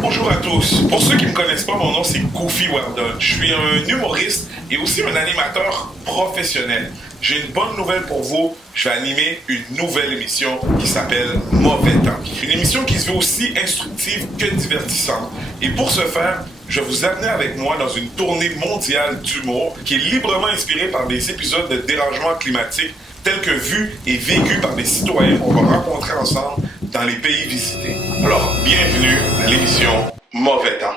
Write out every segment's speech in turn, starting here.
Bonjour à tous. Pour ceux qui ne me connaissent pas, mon nom c'est Kofi Weldon. Je suis un humoriste et aussi un animateur professionnel. J'ai une bonne nouvelle pour vous. Je vais animer une nouvelle émission qui s'appelle Mauvais Temps. Une émission qui se veut aussi instructive que divertissante. Et pour ce faire, je vais vous amener avec moi dans une tournée mondiale d'humour qui est librement inspirée par des épisodes de dérangement climatique tels que vus et vécus par des citoyens qu'on va rencontrer ensemble dans les pays visités. Alors, bienvenue à l'émission Mauvais Temps.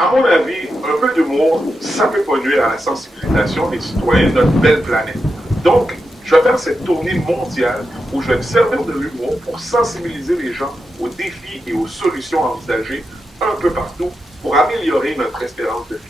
À mon avis, un peu d'humour, ça peut pas nuire à la sensibilisation des citoyens de notre belle planète. Donc, je vais faire cette tournée mondiale où je vais me servir de l'humour pour sensibiliser les gens aux défis et aux solutions envisagées un peu partout pour améliorer notre espérance de vie.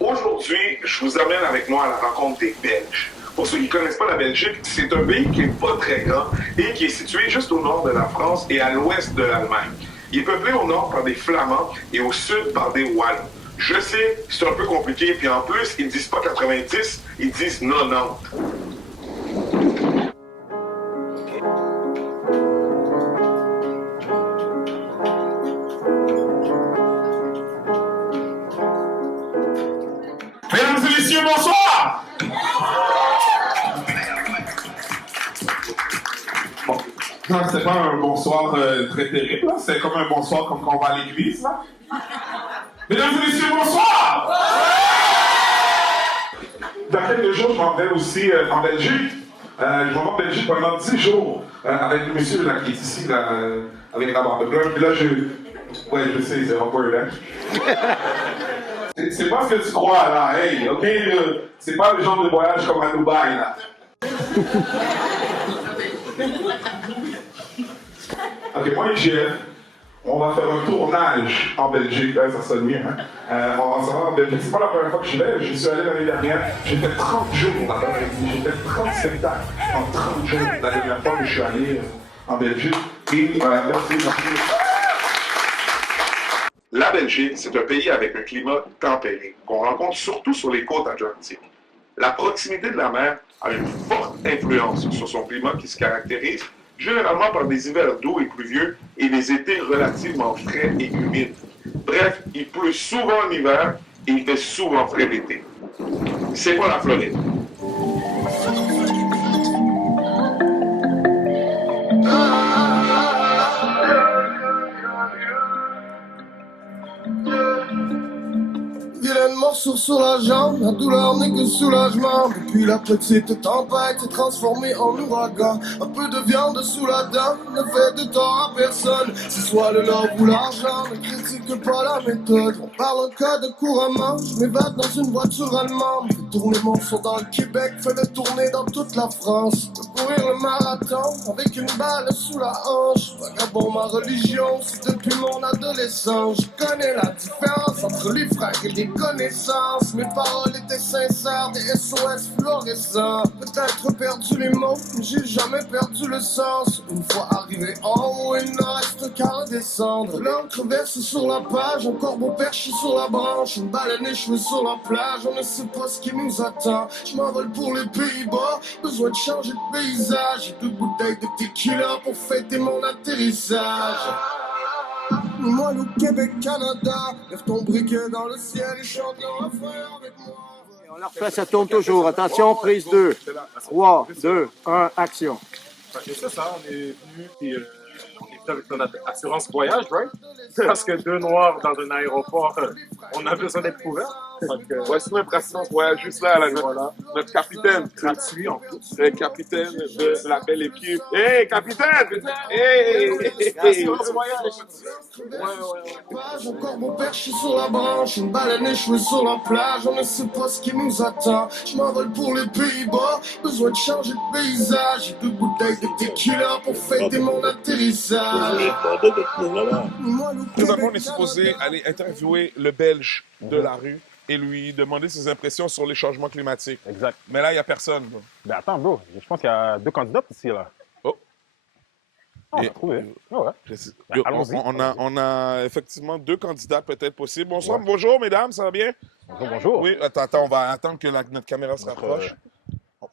Aujourd'hui, je vous amène avec moi à la rencontre des Belges. Pour ceux qui ne connaissent pas la Belgique, c'est un pays qui n'est pas très grand et qui est situé juste au nord de la France et à l'ouest de l'Allemagne. Il est peuplé au nord par des Flamands et au sud par des Wallons. Je sais, c'est un peu compliqué, puis en plus, ils disent pas 90, ils disent 90. Mesdames et messieurs, bonsoir! Bon, non, c'est pas un bonsoir très terrible, là. C'est comme un bonsoir comme quand on va à l'église, là. Mesdames et messieurs, bonsoir! Dans quelques jours, je m'en vais aussi en Belgique. Je m'en vais en Belgique pendant 10 jours avec le monsieur là, qui est ici, là, avec la barbe blanche. Puis là, ouais, je sais, c'est awkward, hein? C'est pas ce que tu crois, là, hey, ok? C'est pas le genre de voyage comme à Dubaï, là. Ok, moi et Jeff, on va faire un tournage en Belgique, là, ça sonne bien, hein? On s'en va en Belgique. C'est pas la première fois que je vais, je suis allé l'année dernière, j'ai fait 30 jours en Belgique, j'ai fait 30 spectacles en 30 jours la dernière fois que je suis allé en Belgique. Et merci. La Belgique, c'est un pays avec un climat tempéré, qu'on rencontre surtout sur les côtes atlantiques. La proximité de la mer a une forte influence sur son climat qui se caractérise généralement par des hivers doux et pluvieux et des étés relativement frais et humides. Bref, il pleut souvent en hiver et il fait souvent frais l'été. C'est quoi la Floride? Vilaine morsure sur la jambe, la douleur n'est que soulagement. Depuis la petite tempête s'est transformée en ouragan. Un peu de viande sous la dent ne fait de tort à personne. C'est soit le love ou l'argent, ne critique pas la méthode. On parle en code couramment, je m'évade dans une voiture allemande. Fais tourner mon son dans le Québec, fais le tourner dans toute la France. De courir le marathon avec une balle sous la hanche. Vagabond ma religion, c'est depuis mon adolescence. Je connais la différence entre les frères et les connaissances. Mes paroles étaient sincères, des SOS fluorescents. Peut-être perdu les mots, mais j'ai jamais perdu le sens. Une fois arrivé en haut, il ne reste qu'à redescendre. L'encre verse sur la page, un corbeau perché sur la branche. Une baleine échouée sur la plage, on ne sait pas ce qui nous attend. Je m'envole pour les Pays-Bas, besoin de changer de paysage. J'ai 2 bouteilles de tequila pour fêter mon atterrissage. Moi, le Québec, Canada, lève ton briquet dans le ciel et chante le refrain avec moi. On la refait, ça tourne toujours. Attention, prise 2. 3, 2, 1, action. C'est ça, on est venu, puis on est venu avec notre assurance voyage, right? Parce que 2 noirs dans un aéroport, on a besoin d'être couverts. Voici notre assurance voyage juste là, Voilà. notre capitaine. Gratuit en plus. Le capitaine de la belle équipe. Hey, capitaine! Hey! Assurance voyage. Un corbeau perché sur la branche, une baleine échouée sur la plage, on ne sait pas ce qui nous attend. Je m'envole pour les Pays-Bas, besoin de changer de paysage. J'ai 2 bouteilles bouteille de tequila pour fêter mon atterrissage. Présentement, on est supposé aller interviewer le Belge de la rue et lui demander ses impressions sur les changements climatiques. Exact. Mais là, il n'y a personne. Bro. Ben attends, bro, je pense qu'il y a 2 candidats ici, là. Oh. Ah, on Et- a trouvé. Ouais. Je sais- Ben, Yo, allons-y, on a effectivement 2 candidats peut-être possibles. Bonsoir, Ouais. bonjour mesdames, ça va bien? Bonjour. Oui, attends, on va attendre que notre caméra se Notre, rapproche.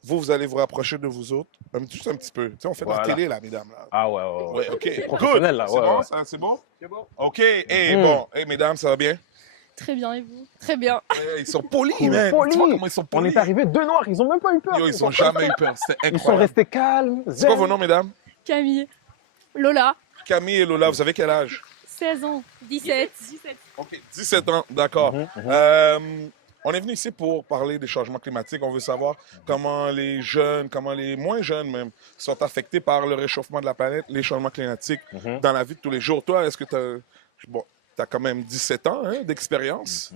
Vous allez vous rapprocher de vous autres. Juste un petit peu. Tu sais, on fait de la Voilà. télé là, mesdames. Là. Ah ouais. Ouais, OK. C'est professionnel, là. C'est Ouais, bon, ouais. ça, c'est bon? C'est bon. OK. Hey, bon. Hey, mesdames, ça va bien? Très bien, et vous? Très bien. Hey, ils sont polis, Cool. man. Polis. Tu vois comment ils sont On polis? est arrivé 2 noirs, ils ont même pas eu peur. Yo, ils ont jamais eu peur. C'était Ils sont incroyable. restés calmes. C'est quoi vos noms, mesdames? Camille. Lola. Camille et Lola, vous avez quel âge? 16 ans. 17. OK, 17 ans, d'accord. Mhm. On est venu ici pour parler des changements climatiques. On veut savoir comment les jeunes, comment les moins jeunes même, sont affectés par le réchauffement de la planète, les changements climatiques Mhm. dans la vie de tous les jours. Toi, est-ce que tu as... Bon, t'as quand même 17 ans hein, d'expérience.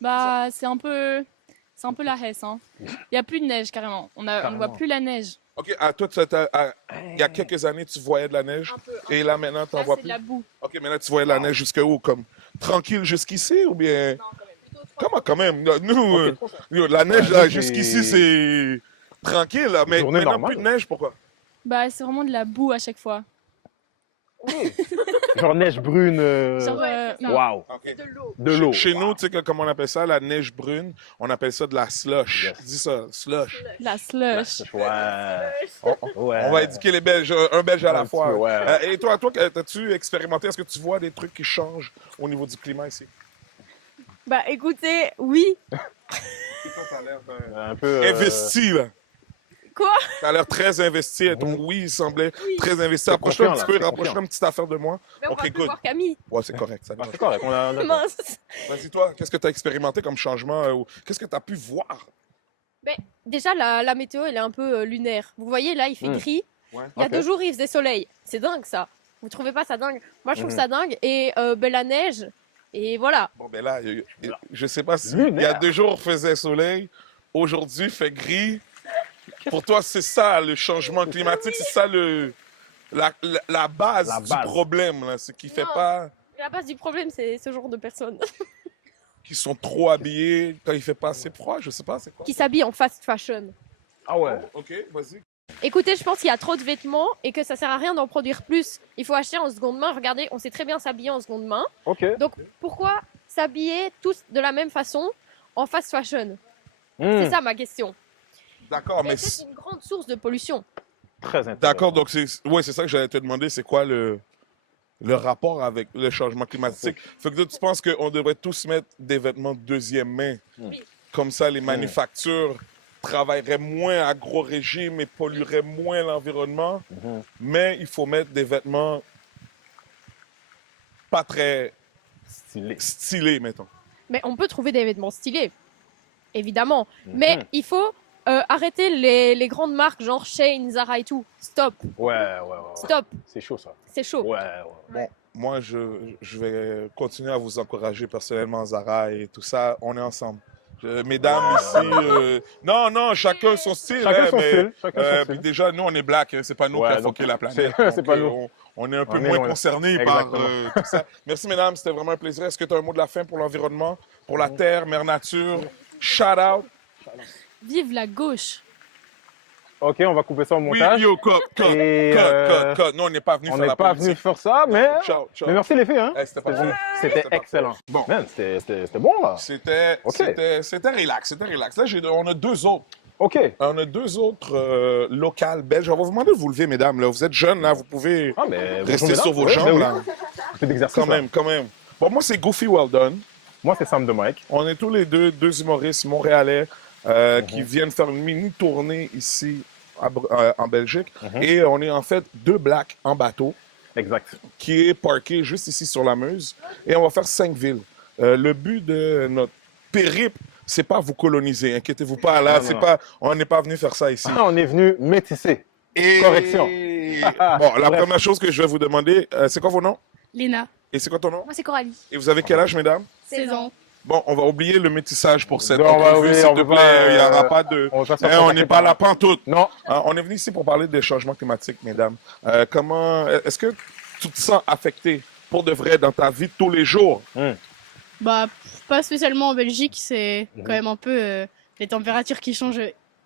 Bah, c'est un peu la Hesse, hein. Il n'y a plus de neige, carrément. On ne voit plus la neige. OK, toi, il y a quelques années, tu voyais de la neige. Et là, maintenant, tu n'en Là, vois c'est plus. de la boue. OK, maintenant, tu voyais de la neige jusqu'où? Comme tranquille jusqu'ici ou bien... Comment quand même? Nous, yo, la neige, là, c'est- jusqu'ici, c'est tranquille. Là. Mais Journée maintenant, normale. plus de neige, pourquoi? Bah, c'est vraiment de la boue à chaque fois. Genre neige brune. Genre, Waouh. OK. De l'eau. Chez nous, tu sais, comment on appelle ça, la neige brune? On appelle ça de la slush. Yes. Dis ça, slush. de la slush. Ouais. Ouais. On va éduquer les Belges, un Belge à la Un petit fois. peu, ouais. Et toi, as-tu expérimenté? Est-ce que tu vois des trucs qui changent au niveau du climat ici? Bah écoutez, oui. Un peu. Investi, là. Quoi? T'as l'air très investi. Ton oui, il semblait très investi. C'est Rapproche-toi un confiant, petit là, peu, c'est rapproche-toi une petite affaire de moi. Mais on OK, va plus good. voir Camille. Ouais, c'est correct. Ça Ah, dérange c'est pas. correct. On a... Mince. Vas-y, toi, qu'est-ce que tu as expérimenté comme changement? Ou qu'est-ce que tu as pu voir? Déjà, la météo, elle est un peu lunaire. Vous voyez, là, il fait gris. Ouais. Il y a Ok. 2 jours, il faisait soleil. C'est dingue, ça. Vous trouvez pas ça dingue? Moi, je trouve Mhm. ça dingue. Et la neige. Et voilà. Bon, ben là, je sais pas si il y a Lunaire. 2 jours, faisait soleil. Aujourd'hui, fait gris. Pour toi, c'est ça, le changement climatique. C'est ça, la base La du base. problème. Là. C'est qu'ils fait Non. pas... La base du problème, c'est ce genre de personnes Qu'ils sont trop habillés quand il fait pas assez froid. Je sais pas, c'est quoi? qui s'habillent en fast fashion. Ah ouais. OK, vas-y. Écoutez, je pense qu'il y a trop de vêtements et que ça sert à rien d'en produire plus. Il faut acheter en seconde main. Regardez, on sait très bien s'habiller en seconde main. Ok. Donc, pourquoi s'habiller tous de la même façon en fast fashion? Hmm. C'est ça ma question. D'accord, Et mais... c'est une grande source de pollution. Très intéressant. D'accord, donc c'est ça que j'allais te demander, c'est quoi le rapport avec le changement climatique? Fait que toi, tu penses qu'on devrait tous mettre des vêtements de deuxième main? Oui. Comme ça, les manufactures travailleraient moins à gros régime et pollueraient moins l'environnement, Mhm. mais il faut mettre des vêtements pas très Stylé. stylés, mettons. Mais on peut trouver des vêtements stylés, évidemment. Mhm. Mais il faut arrêter les grandes marques genre Shein, Zara et tout. Stop, Ouais. stop. C'est chaud, ça. C'est chaud. Ouais. Bon, moi, je vais continuer à vous encourager personnellement, Zara et tout ça. On est ensemble. Mesdames ici... non, chacun son style. Chacun hein, son mais, style. Chacun son puis style. déjà, nous, on est black. Hein, c'est pas nous Ouais, qui a donc, foqué la planète. c'est Donc, pas nous. On est un peu On est moins loin. concernés par Exactement. tout ça. Merci, mesdames. C'était vraiment un plaisir. Est-ce que tu as un mot de la fin pour l'environnement, pour la terre, mère nature? Shout out. Vive la gauche. Ok, on va couper ça au Oui, montage. yo, cut. Et, Nous, on n'est pas venus On faire n'est la pas venu politique. faire ça, mais... Ciao. Mais merci les filles, hein. Hey, c'était parfait. C'était C'était excellent. Bon. Man, c'était bon, là. C'était Ok. relax. Là, on a 2 autres. Ok. On a 2 autres locales belges. On va vous demander de vous lever, mesdames. Là. Vous êtes jeunes, là. Vous pouvez Ah, mais rester bonjour, sur vos mesdames. jambes, Ouais, là. On fait d'exercice, Quand même. Bon, moi, c'est Goofy Well Done. Moi, c'est Sam de Mike. On est tous les deux humoristes montréalais qui viennent faire une mini-tournée ici en Belgique. Et on est en fait 2 blacks en bateau Exact. qui est parké juste ici sur la Meuse. Et on va faire 5 villes. Le but de notre périple, c'est pas vous coloniser. Inquiétez-vous pas. Là, Non, non. on n'est pas venu faire ça ici. Ah, on est venu métisser. Et... Correction. Bon, la Bref. première chose que je vais vous demander, c'est quoi vos noms? Léna. Et c'est quoi ton nom? Moi, c'est Coralie. Et vous avez quel âge, mesdames? 16 ans. Bon, on va oublier le métissage pour cette Non, on va entrevue, oublier, s'il on te veut plaît. pas, Il n'y aura pas de... on va pas se faire on contacter n'est pas par- là pantoute. Non. On est venu ici pour parler des changements climatiques, mesdames. Comment... Est-ce que tu te sens affecté pour de vrai dans ta vie de tous les jours? Bah, pas spécialement en Belgique, c'est quand même un peu les températures qui changent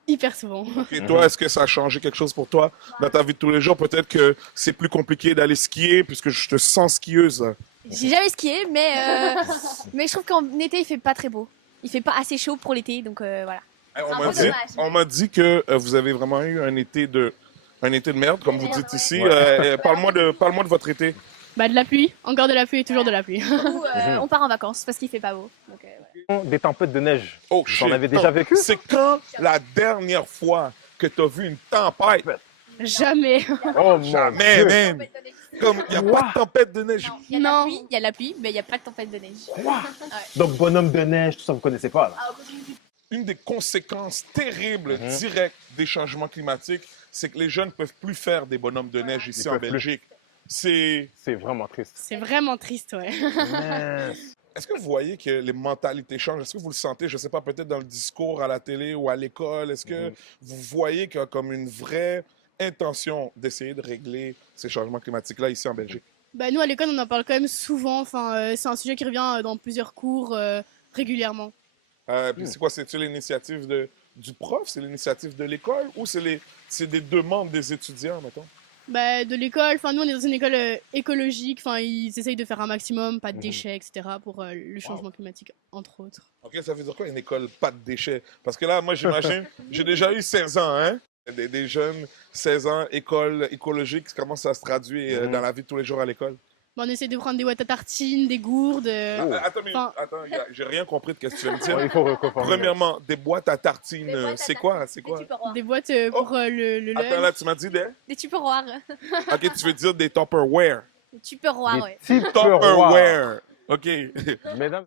hyper souvent. Et toi, est-ce que ça a changé quelque chose pour toi dans ta vie de tous les jours? Peut-être que c'est plus compliqué d'aller skier, puisque je te sens skieuse. J'ai jamais skié, mais je trouve qu'en été, il fait pas très beau. Il fait pas assez chaud pour l'été, donc voilà. On m'a dit que vous avez vraiment eu un été de merde, comme vous dites ici. Parle-moi de votre été. Bah, de la pluie, encore de la pluie et toujours de la pluie. Ou, on part en vacances parce qu'il fait pas beau. Donc, voilà. Des tempêtes de neige. Oh, Vous en avez déjà vécu? C'est quand la dernière fois que tu as vu une tempête? Jamais. Oh mon Jamais, Dieu. man. Comme il n'y a pas de tempête de neige. Il y a de la pluie, mais il n'y a pas de tempête de neige. Donc, bonhomme de neige, tout ça, vous connaissez pas, là. Une des conséquences terribles directes des changements climatiques, c'est que les jeunes ne peuvent plus faire des bonhommes de neige ici Ils en peuvent plus. Belgique. C'est vraiment triste. C'est vraiment triste, ouais. Est-ce que vous voyez que les mentalités changent? Est-ce que vous le sentez, je ne sais pas, peut-être dans le discours à la télé ou à l'école? Est-ce que vous voyez qu'il y a comme une vraie intention d'essayer de régler ces changements climatiques-là ici en Belgique? Bah, nous, à l'école, on en parle quand même souvent. Enfin, c'est un sujet qui revient dans plusieurs cours régulièrement. Puis c'est quoi? C'est-tu l'initiative du prof? C'est l'initiative de l'école? Ou c'est des demandes des étudiants, mettons? Bah, de l'école, enfin, nous, on est dans une école écologique. Enfin, ils essayent de faire un maximum, pas de déchets, etc. pour le changement climatique, entre autres. OK, ça veut dire quoi une école pas de déchets? Parce que là, moi, j'imagine, j'ai déjà eu 16 ans, hein? Des jeunes, 16 ans, école écologique, comment ça se traduit dans la vie de tous les jours à l'école? Bah, on essaie de prendre des boîtes à tartines, des gourdes. Attends, Enfin, j'ai rien compris de ce que tu viens de dire. Ouais, il faut reformuler. Premièrement, des boîtes à tartines, c'est quoi? des boîtes pour le Attends, lunch. là, tu m'as dit Des tupperwares. OK, tu veux dire des Tupperware. Des tupperwares, ouais. Tupperware. OK. Mesdames,